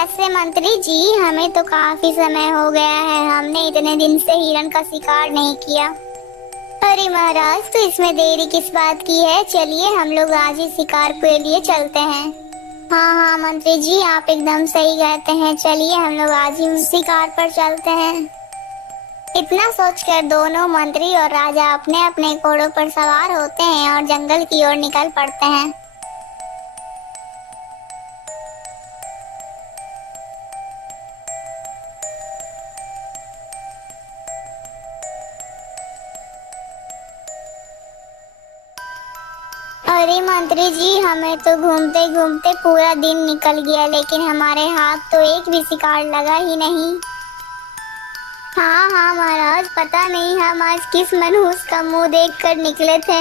वैसे मंत्री जी, हमें तो काफी समय हो गया है, हमने इतने दिन से हिरण का शिकार नहीं किया। अरे महाराज, तो इसमें देरी किस बात की है, चलिए हम लोग आज ही शिकार के लिए चलते हैं। हाँ हाँ मंत्री जी, आप एकदम सही कहते हैं, चलिए हम लोग आज ही शिकार पर चलते हैं। इतना सोचकर दोनों मंत्री और राजा अपने अपने घोड़ों पर सवार होते हैं और जंगल की ओर निकल पड़ते हैं। अरे मंत्री जी, हमें तो घूमते घूमते पूरा दिन निकल गया, लेकिन हमारे हाथ तो एक भी शिकार लगा ही नहीं। हाँ हाँ महाराज, पता नहीं हम आज किस मनहूस का मुंह देखकर निकले थे।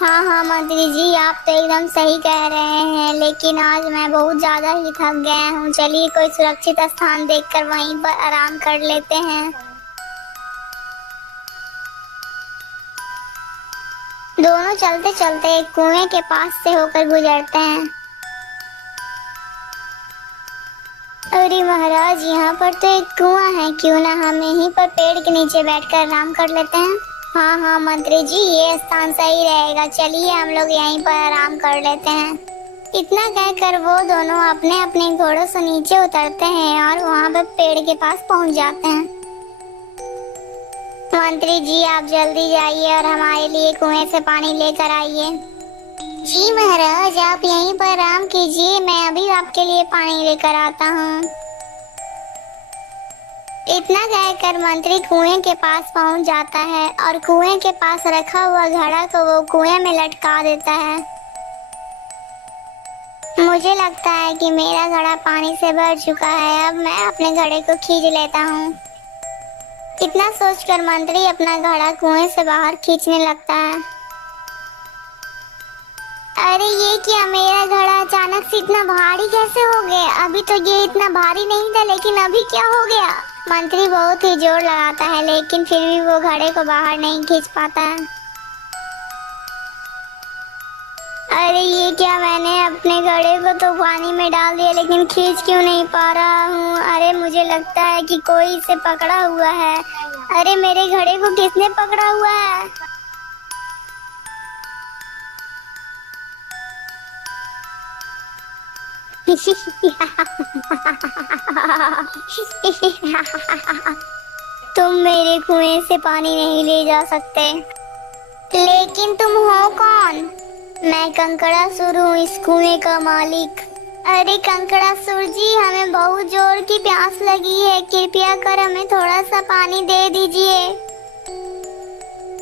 हाँ हाँ मंत्री जी, आप तो एकदम सही कह रहे हैं, लेकिन आज मैं बहुत ज्यादा ही थक गया हूँ। चलिए कोई सुरक्षित स्थान देखकर वहीं पर आराम कर लेते हैं। दोनों चलते चलते एक कुएं के पास से होकर गुजरते हैं। अरे महाराज, यहाँ पर तो एक कुआं है, क्यों ना हम यहीं पर पेड़ के नीचे बैठकर आराम कर लेते हैं। हाँ हाँ मंत्री जी, ये स्थान सही रहेगा, चलिए हम लोग यहीं पर आराम कर लेते हैं। इतना कहकर वो दोनों अपने अपने घोड़ों से नीचे उतरते हैं और वहाँ पर पेड़ के पास पहुँच जाते हैं। मंत्री जी, आप जल्दी जाइए और हमारे लिए कुएं से पानी लेकर आइए। जी महाराज, आप यहीं पर आराम कीजिए, मैं अभी आपके लिए पानी लेकर आता हूँ। इतना कहकर मंत्री कुएं के पास पहुँच जाता है और कुएं के पास रखा हुआ घड़ा को वो कुएं में लटका देता है। मुझे लगता है कि मेरा घड़ा पानी से भर चुका है, अब मैं अपने घड़े को खींच लेता हूँ। इतना सोचकर मंत्री अपना घड़ा कुएं से बाहर खींचने लगता है। अरे ये क्या, मेरा घड़ा अचानक से इतना भारी कैसे हो गया? अभी तो ये इतना भारी नहीं था, लेकिन अभी क्या हो गया? मंत्री बहुत ही जोर लगाता है, लेकिन फिर भी वो घड़े को बाहर नहीं खींच पाता है। अरे ये क्या, मैंने अपने घड़े को तो पानी में डाल दिया, लेकिन खींच क्यों नहीं पा रहा हूँ? अरे मुझे लगता है कि कोई इसे पकड़ा हुआ है। अरे मेरे घड़े को किसने पकड़ा हुआ है? तुम मेरे कुएं से पानी नहीं ले जा सकते। लेकिन तुम हो कौन? मैं कंकड़ासुर हूँ, इस कुएं का मालिक। अरे कंकड़ासुर जी, हमें बहुत जोर की प्यास लगी है, कृपया कर हमें थोड़ा सा पानी दे दीजिए।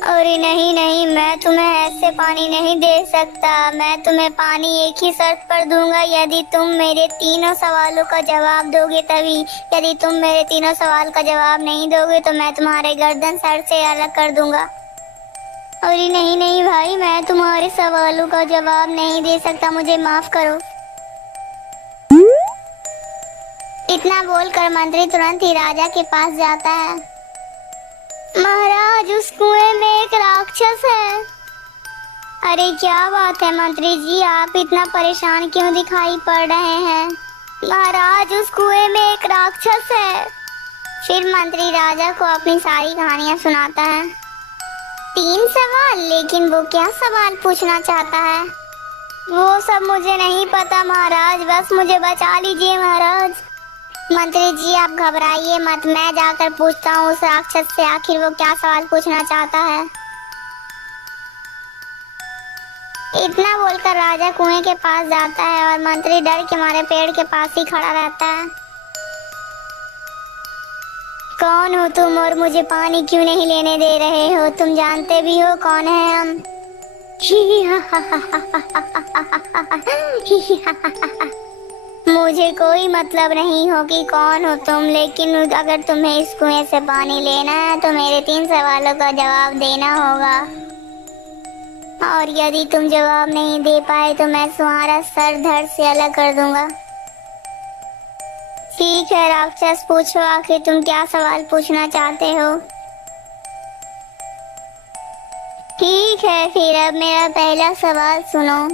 अरे नहीं नहीं, मैं तुम्हें ऐसे पानी नहीं दे सकता। मैं तुम्हें पानी एक ही शर्त पर दूंगा, यदि तुम मेरे तीनों सवालों का जवाब दोगे तभी। यदि तुम मेरे तीनों सवाल का जवाब नहीं दोगे तो मैं तुम्हारे गर्दन सर से अलग कर दूंगा। अरे नहीं नहीं भाई, मैं तुम्हारे सवालों का जवाब नहीं दे सकता, मुझे माफ करो। इतना बोलकर मंत्री तुरंत ही राजा के पास जाता है। महाराज, उस कुएं में एक राक्षस है। अरे क्या बात है मंत्री जी, आप इतना परेशान क्यों दिखाई पड़ रहे हैं? महाराज, उस कुएं में एक राक्षस है। फिर मंत्री राजा को अपनी सारी कहानियां सुनाता है। 3 सवाल? लेकिन वो क्या सवाल पूछना चाहता है? वो सब मुझे नहीं पता महाराज, बस मुझे बचा लीजिए महाराज। मंत्री जी, आप घबराइए मत, मैं जाकर पूछता हूँ उस राक्षस से आखिर वो क्या सवाल पूछना चाहता है। इतना बोलकर राजा कुएं के पास जाता है और मंत्री डर के मारे पेड़ के पास ही खड़ा रहता है। कौन हो तुम और मुझे पानी क्यों नहीं लेने दे रहे हो? तुम जानते भी हो कौन है हम? मुझे कोई मतलब नहीं हो कि कौन हो तुम, लेकिन अगर तुम्हें इस कुएं से पानी लेना है तो मेरे 3 सवालों का जवाब देना होगा, और यदि तुम जवाब नहीं दे पाए तो मैं तुम्हारा सर धड़ से अलग कर दूंगा। ठीक है राक्षस, पूछो आखिर तुम क्या सवाल पूछना चाहते हो? ठीक है, फिर अब मेरा पहला सवाल सुनो।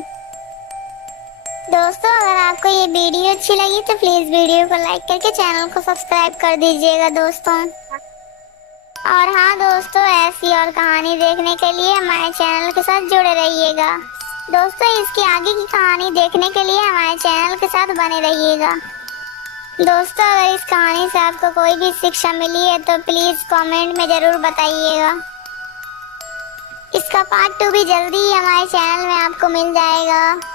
दोस्तों अगर आपको ये वीडियो अच्छी लगी तो प्लीज वीडियो को लाइक करके चैनल को सब्सक्राइब कर दीजिएगा दोस्तों। और हाँ दोस्तों, ऐसी और कहानी देखने के लिए हमारे चैनल के साथ जुड़े रहिएगा। दोस्तों इसकी आगे की कहानी देखने के लिए हमारे चैनल के साथ बने रहिएगा। दोस्तों अगर इस कहानी से आपको कोई भी शिक्षा मिली है तो प्लीज कमेंट में जरूर बताइएगा। इसका पार्ट 2 भी जल्दी ही हमारे चैनल में आपको मिल जाएगा।